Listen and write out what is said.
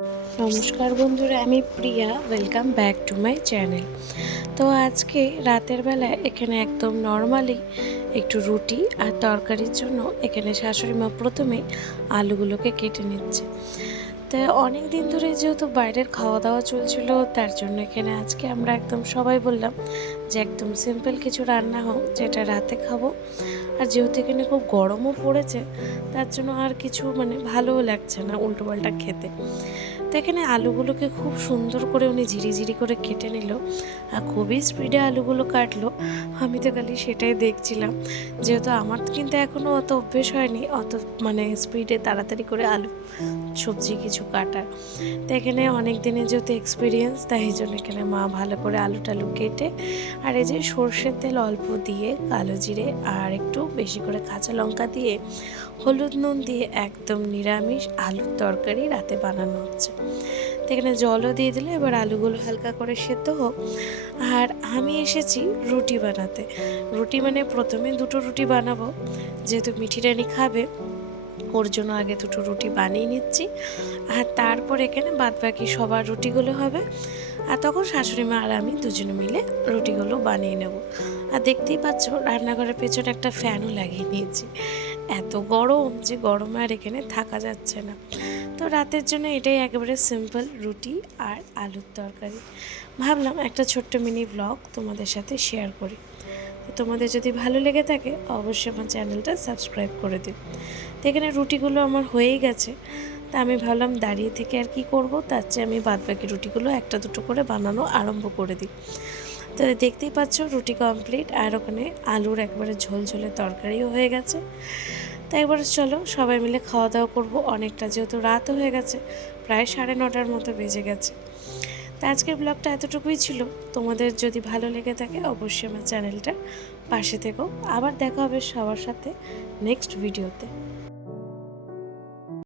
নমস্কার বন্ধুরা, আমি Priya. Welcome back to my channel. তো আজকে রাতের বেলায় এখানে একদম নর্মালি একটু রুটি আর তরকারির জন্য এখানে শাশুড়ি মা প্রথমেই আলুগুলোকে কেটে নিচ্ছে। তো অনেক দিন ধরে যেহেতু বাইরের খাওয়া দাওয়া চলছিল, তার জন্য এখানে আজকে আমরা একদম সবাই বললাম যে একদম সিম্পল কিছু রান্না হোক যেটা রাতে খাবো। আর যেহেতু এখানে খুব গরমও পড়েছে, তার জন্য আর কিছু ভালোও লাগছে না উল্টোপাল্টা খেতে। তো এখানে আলুগুলোকে খুব সুন্দর করে উনি ঝিরিঝিরি করে কেটে নিল আর খুবই স্পিডে আলুগুলো কাটলো। আমি তো খালি সেটাই দেখছিলাম, যেহেতু আমার কিন্তু এখনও অত অভ্যেস হয়নি অত স্পিডে তাড়াতাড়ি করে আলু সবজি কিছু কাটার। তো এখানে অনেক দিনের যেহেতু এক্সপিরিয়েন্স, তাই এই জন্য এখানে মা ভালো করে আলু টালু কেটে আর এই যে সর্ষের তেল অল্প দিয়ে কালো জিরে আর একটু বেশি করে কাঁচা লঙ্কা দিয়ে হলুদ নুন দিয়ে একদম নিরামিষ আলুর তরকারি রাতে বানানো হচ্ছে। তো এখানে জলও দিয়ে দিলে এবার আলুগুলো হালকা করে সেদ্ধ হোক। আর আমি এসেছি রুটি বানাতে। রুটি প্রথমে দুটো রুটি বানাবো, যেহেতু মিঠি রানী খাবে ওর জন্য আগে দুটো রুটি বানিয়ে নিচ্ছি। আর তারপর এখানে বাদবাকি সবার রুটিগুলো হবে। আর তখন শাশুড়ি মা আর আমি দুজনে মিলে রুটিগুলো বানিয়ে নেব। আর দেখতেই পাচ্ছ রান্নাঘরের পেছনে একটা ফ্যানও লাগিয়ে নিয়েছি। এত গরম যে গরমে আর এখানে থাকা যাচ্ছে না। তো রাতের জন্য এটাই একেবারে সিম্পল রুটি আর আলুর তরকারি। ভাবলাম একটা ছোট্ট মিনি ব্লগ তোমাদের সাথে শেয়ার করি। তো তোমাদের যদি ভালো লেগে থাকে অবশ্যই আমার চ্যানেলটা সাবস্ক্রাইব করে দিও। তো এখানে রুটিগুলো আমার হয়েই গেছে। তা আমি ভাবলাম দাঁড়িয়ে থেকে আর কি করব, তার চেয়ে আমি বাদবাকি রুটিগুলো একটা দুটো করে বানানো আরম্ভ করে দিই। তো দেখতেই পাচ্ছ রুটি কমপ্লিট, আর ওখানে আলুর একবারে ঝোলঝোলে তরকারিও হয়ে গেছে। তো একবার চলো সবাই মিলে খাওয়া দাওয়া করবো। অনেকটা যেহেতু রাতও হয়ে গেছে, প্রায় 9:30 মতো বেজে গেছে। তো আজকের ব্লগটা এতটুকুই ছিল। তোমাদের যদি ভালো লেগে থাকে অবশ্যই আমার চ্যানেলটার পাশে থেকো। আবার দেখা হবে সবার সাথে নেক্সট ভিডিওতে।